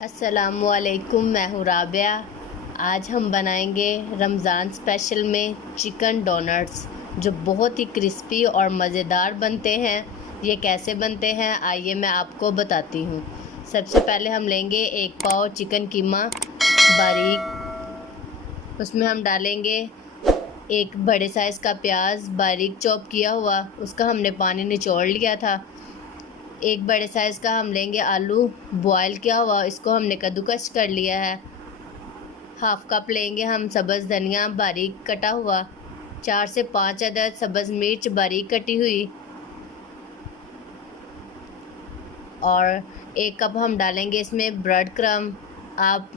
अस्सलामुअलैकुम, मैं हूँ राबिया। आज हम बनाएंगे रमज़ान स्पेशल में चिकन डोनट्स, जो बहुत ही क्रिस्पी और मज़ेदार बनते हैं। ये कैसे बनते हैं आइए मैं आपको बताती हूँ। सबसे पहले हम लेंगे 1 पाव चिकन कीमा बारीक। उसमें हम डालेंगे एक बड़े साइज़ का प्याज बारीक चॉप किया हुआ, उसका हमने पानी निचोड़ लिया था। एक बड़े साइज़ का हम लेंगे आलू बॉयल किया हुआ, इसको हमने कद्दूकस कर लिया है। हाफ़ कप लेंगे हम सब्ज़ धनिया बारीक कटा हुआ। 4 से 5 अदद सब्ज़ मिर्च बारीक कटी हुई। और 1 कप हम डालेंगे इसमें ब्रेड क्रम्ब, आप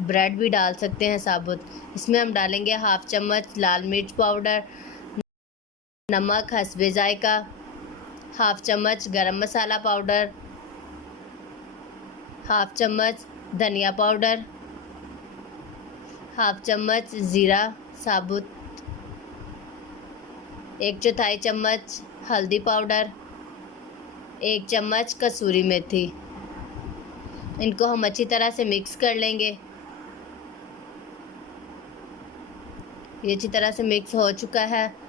ब्रेड भी डाल सकते हैं साबुत। इसमें हम डालेंगे हाफ़ चम्मच लाल मिर्च पाउडर, नमक हस्बे ज़ायका, हाफ़ चम्मच गरम मसाला पाउडर, हाफ़ चम्मच धनिया पाउडर, हाफ़ चम्मच ज़ीरा साबुत, 1/4 चम्मच हल्दी पाउडर, 1 चम्मच कसूरी मेथी। इनको हम अच्छी तरह से मिक्स कर लेंगे। ये अच्छी तरह से मिक्स हो चुका है।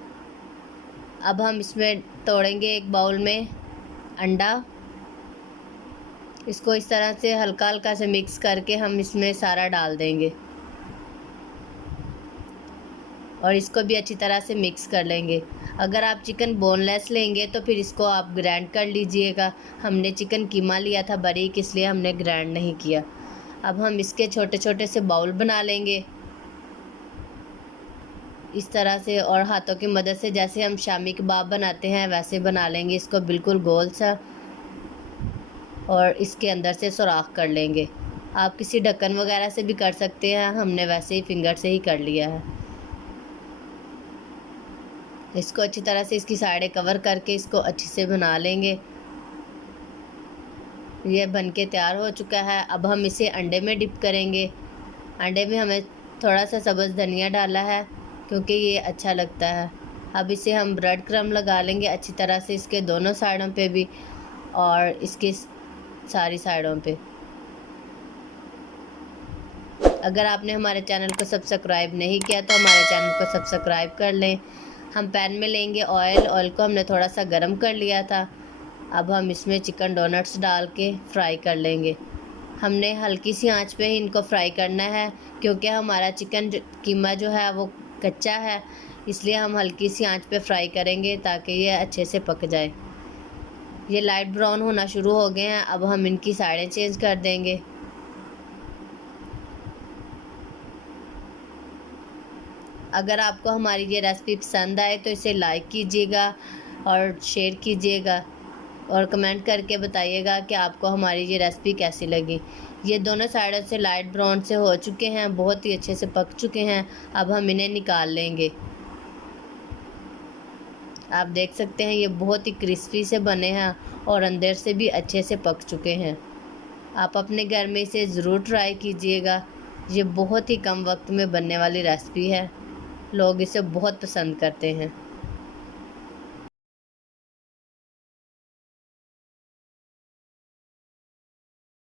अब हम इसमें तोड़ेंगे एक बाउल में अंडा। इसको इस तरह से हल्का हल्का से मिक्स करके हम इसमें सारा डाल देंगे और इसको भी अच्छी तरह से मिक्स कर लेंगे। अगर आप चिकन बोनलेस लेंगे तो फिर इसको आप ग्राइंड कर लीजिएगा। हमने चिकन कीमा लिया था बारीक, इसलिए हमने ग्राइंड नहीं किया। अब हम इसके छोटे छोटे से बाउल बना लेंगे इस तरह से, और हाथों की मदद से जैसे हम शामी कबाब बनाते हैं वैसे बना लेंगे इसको बिल्कुल गोल सा, और इसके अंदर से सुराख कर लेंगे। आप किसी ढक्कन वगैरह से भी कर सकते हैं, हमने वैसे ही फिंगर से ही कर लिया है। इसको अच्छी तरह से इसकी साइडें कवर करके इसको अच्छे से बना लेंगे। ये बन के तैयार हो चुका है। अब हम इसे अंडे में डिप करेंगे। अंडे में हमें थोड़ा सा सब्ज़ धनिया डाला है क्योंकि ये अच्छा लगता है। अब इसे हम ब्रेड क्रम्ब लगा लेंगे अच्छी तरह से इसके दोनों साइडों पे भी और इसकी सारी साइडों पे। अगर आपने हमारे चैनल को सब्सक्राइब नहीं किया तो हमारे चैनल को सब्सक्राइब कर लें। हम पैन में लेंगे ऑयल को हमने थोड़ा सा गर्म कर लिया था। अब हम इसमें चिकन डोनट्स डाल के फ्राई कर लेंगे। हमने हल्की सी आंच पे ही इनको फ्राई करना है क्योंकि हमारा चिकन कीमा जो है वो कच्चा है, इसलिए हम हल्की सी आंच पे फ्राई करेंगे ताकि ये अच्छे से पक जाए। ये लाइट ब्राउन होना शुरू हो गए हैं। अब हम इनकी साइडें चेंज कर देंगे। अगर आपको हमारी ये रेसिपी पसंद आए तो इसे लाइक कीजिएगा और शेयर कीजिएगा और कमेंट करके बताइएगा कि आपको हमारी ये रेसिपी कैसी लगी। ये दोनों साइडों से लाइट ब्राउन से हो चुके हैं, बहुत ही अच्छे से पक चुके हैं। अब हम इन्हें निकाल लेंगे। आप देख सकते हैं ये बहुत ही क्रिस्पी से बने हैं और अंदर से भी अच्छे से पक चुके हैं। आप अपने घर में इसे ज़रूर ट्राई कीजिएगा। ये बहुत ही कम वक्त में बनने वाली रेसिपी है, लोग इसे बहुत पसंद करते हैं।